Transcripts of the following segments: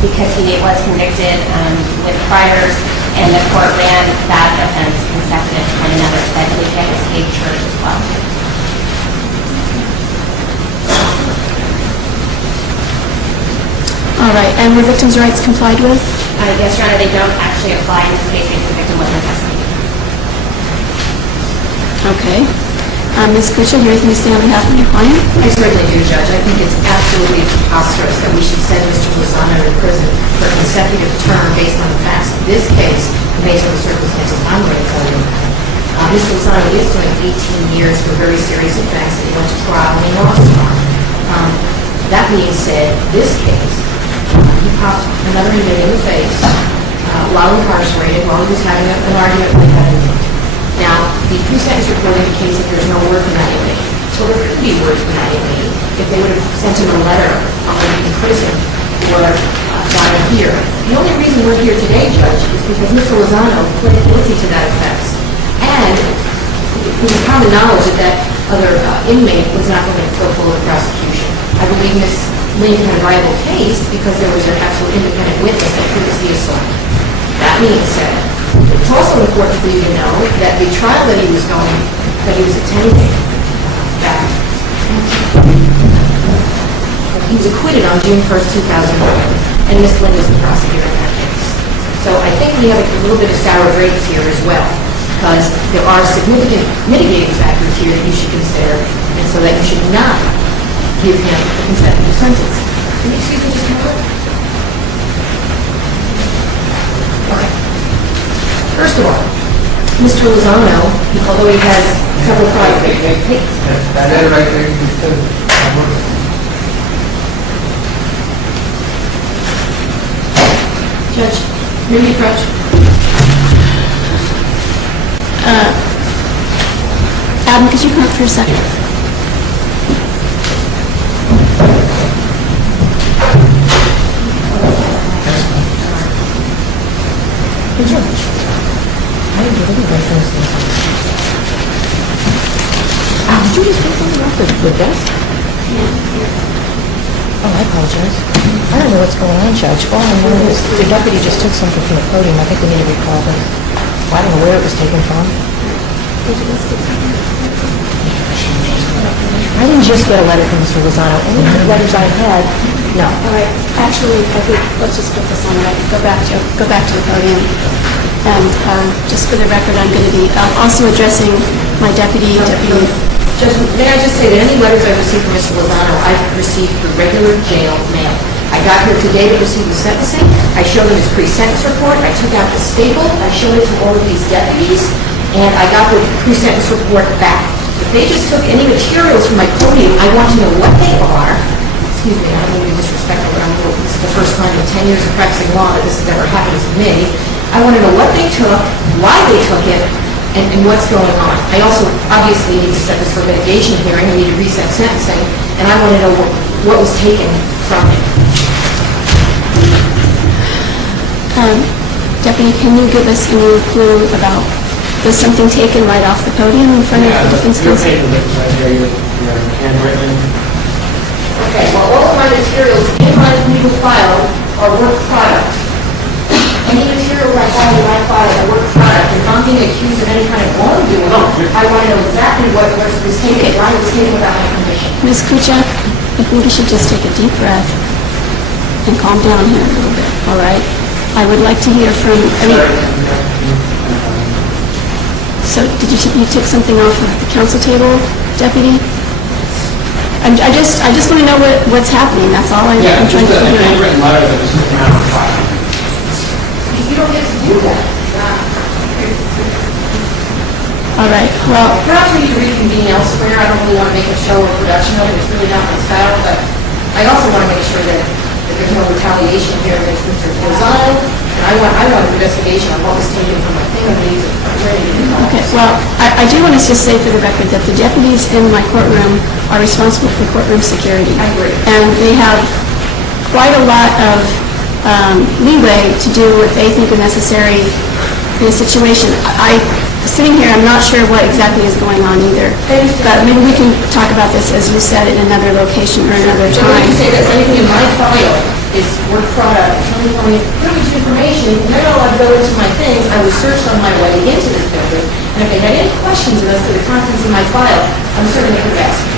because he was convicted with priors, and the court ran that offense consecutive to one another, so I believe he had escaped church as well. All right, and were victims' rights complied with? Yes, Your Honor, they don't actually apply in this case because the victim wasn't in custody. Okay. Ms. Kucha, do you have anything to say on behalf of your client? I certainly do, Judge. I think it's absolutely preposterous that we should send Mr. Lozano to prison for a consecutive term based on the facts of this case and based on the circumstances I'm going to tell you about. Mr. Lozano is doing 18 years for very serious offense that he went to trial and he lost on. That being said, this case, he popped another inmate in the face while incarcerated, while he was having an argument with that inmate. Now, the pre-sentence report indicates that there's no word from that inmate. So there could be word from that inmate if they would have sent him a letter in prison or down here. The only reason we're here today, Judge, is because Mr. Lozano pleaded guilty to that offense. And it was common knowledge that that other inmate was not going to go forward with prosecution. I believe Ms. Lynn had a rival case because there was an actual independent witness that proved the assault. That being said, it's also important for you to know that the trial that he was attending, he was acquitted on June 1st, 2011, and Ms. Lynn is the prosecutor in that case. So I think we have a little bit of sour grapes here as well, because there are significant mitigating factors here that you should consider, and so that you should not give him a consecutive sentence. Can you excuse me just a moment? Okay. First of all, Mr. Lozano, although he has several prior... Judge, may we approach? Adam, could you come up for a second? Hey, Judge. I didn't get anything from this thing. Did you just take something off the desk? Oh, I apologize. I don't know what's going on, Judge. All I know is the deputy just took something from the podium. I think we need to recall them. Well, I don't know where it was taken from. I didn't just get a letter from Mr. Lozano. Any letters I had, no. All right. Actually, I think let's just put this on. Go back to the podium. And just for the record, I'm going to be also addressing my deputy. Judge, may I just say that any letters I received from Mr. Lozano, I've received through regular jail mail. I got here today to receive the sentencing. I showed him his pre-sentence report. I took out the staple. I showed it to all of these deputies. And I got the pre-sentence report back. If they just took any materials from my podium, I want to know what they are. Excuse me, I don't want to be disrespectful, but this is the first time in 10 years of practicing law that this has ever happened to me. I want to know what they took, why they took it, and what's going on. I also obviously need to set this for litigation hearing. We need to reset sentencing, and I want to know what was taken from him. Deputy, can you give us any clue about, was something taken right off the podium in front of the defense counsel? Your paper right there, your handwritten. Okay, well, all of my materials in my legal file are work product. Any material I find in my file are work product. If I'm being accused of any kind of wrongdoing, I want to know exactly what was taken, why it was taken without my permission. Ms. Kucha, I think you should just take a deep breath and calm down here a little bit, all right? I would like to hear from... So, did you took something off of the council table, Deputy? I just want to know what's happening. That's all I'm trying to figure out. Yeah, just a handwritten letter that was taken out of the file. You don't get to do that. All right, well... Perhaps we need to reconvene elsewhere. I don't really want to make a show or production of it. It's really not my style, but I also want to make sure that there's no retaliation here against Mr. Lozano. And I want an investigation on what was taken from my fingernails. Okay, well, I do want to just say for the record that the deputies in my courtroom are responsible for courtroom security. I agree. And they have quite a lot of leeway to do what they think is necessary in a situation. Sitting here, I'm not sure what exactly is going on either. But maybe we can talk about this, as you said, in another location or another time. So let me say this, anything in my file is work product. me for me, privileged information, and they're not allowed to go into my things. I was searched on my way into this building, and if they had any questions as to the contents of my file, I'm certain they could have asked me.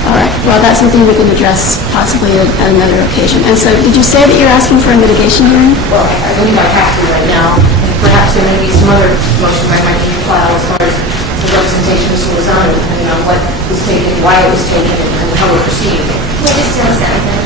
All right, well, that's something we can address possibly at another occasion. And so, did you say that you're asking for a mitigation hearing? Well, I believe I have to right now, and perhaps there may be some other motions I might need to file as far as the representation of Mr. Lozano, depending on what was taken, why it was taken, and how we're proceeding. We're just doing something.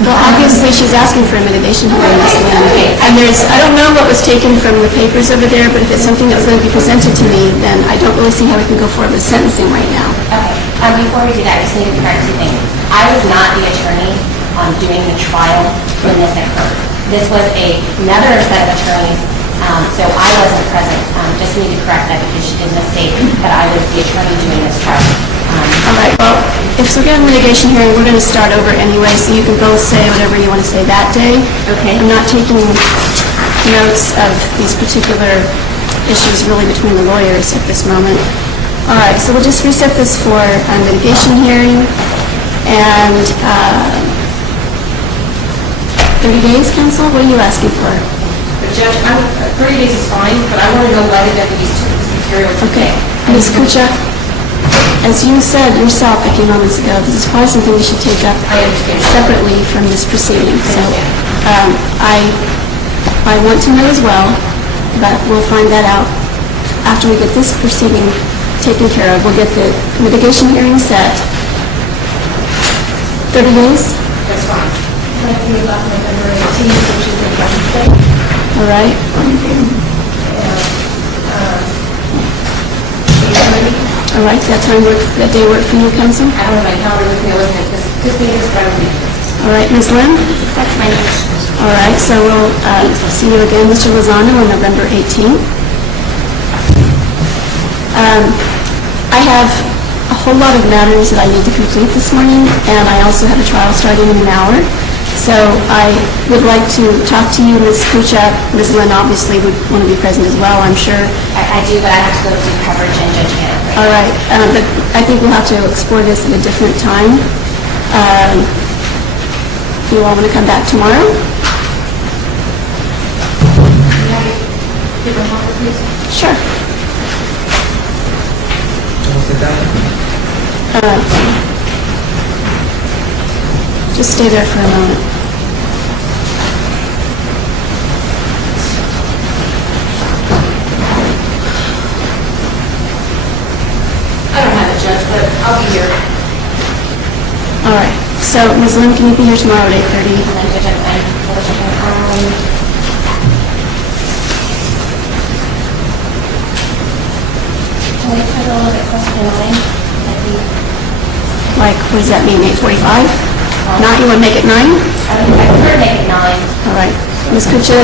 Well, obviously, she's asking for a mitigation hearing, Ms. Lynn. And I don't know what was taken from the papers over there, but if it's something that was going to be presented to me, then I don't really see how we can go forward with sentencing right now. Okay, before we do that, I just need to correct two things. I was not the attorney doing the trial when this occurred. This was another set of attorneys, so I wasn't present. Just need to correct that because she did mistake that I was the attorney doing this trial. All right, well, if we're getting a mitigation hearing, we're going to start over anyway, so you can both say whatever you want to say that day. Okay. I'm not taking notes of these particular issues really between the lawyers at this moment. All right, so we'll just reset this for a mitigation hearing, and 30 days, counsel? What are you asking for? But Judge, 30 days is fine, but I want to know why the deputies took this material today. Ms. Kucha, as you said yourself a few moments ago, this is probably something we should take up I understand. separately from this proceeding. So I want to know as well, but we'll find that out after we get this proceeding taken care of. We'll get the mitigation hearing set. 30 days? That's fine. All right. All right, does that day work for you, counsel? I don't have my calendar with me, I wasn't, this meeting is Friday. All right, Ms. Lynn? That's my name. All right, so we'll see you again, Mr. Lozano, on November 18th. I have a whole lot of matters that I need to complete this morning, and I also have a trial starting in an hour. So I would like to talk to you, Ms. Kucha. Ms. Lynn obviously would want to be present as well, I'm sure. I do, but I have to go through coverage and Judge Hannah. All right, but I think we'll have to explore this at a different time. You all want to come back tomorrow? Sure. Just stay there for a moment. I don't have it, Judge, but I'll be here. All right, so Ms. Lynn, can you be here tomorrow at 8:30? And then Judge Hannah, can we put a little bit closer to 9? Like, what does that mean, 8:45? Not, you want to make it 9? I prefer to make it 9. All right. Ms. Kucha,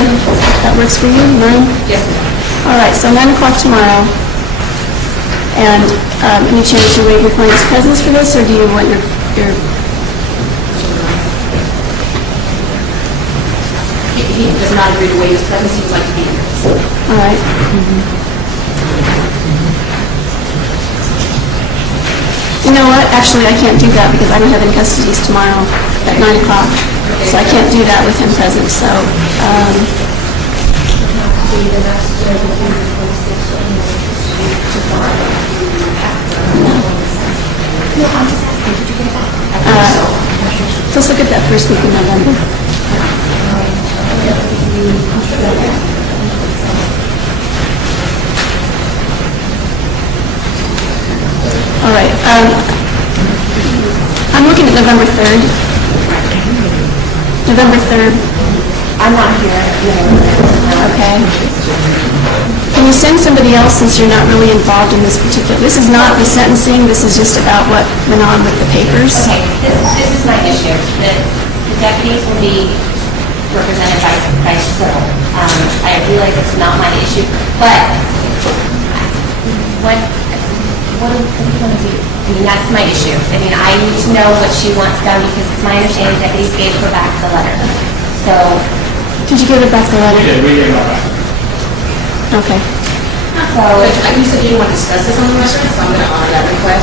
that works for you, 9? Yes, ma'am. All right, so 9 o'clock tomorrow. And any chance you waive your client's presence for this, or do you want your He does not agree to waive his presence, he would like to be here. all right. You know what, actually, I can't do that because I don't have any custodies tomorrow at 9 o'clock. So I can't do that with him present, so, let's look at that first week in November. All right, I'm looking at November 3rd. November 3rd, I'm not here. okay. Can you send somebody else since you're not really involved in this particular, this is not the sentencing, this is just about what went on with the papers? Okay, this is my issue. The deputies will be represented by civil. I realize it's not my issue, but what do you want to do? I mean, that's my issue. I mean, I need to know what she wants done because it's my understanding deputies gave her back the letter. So, Did you give it back the letter? We did all right. Okay. You said you didn't want to discuss this on the record, so I'm going to honor that request.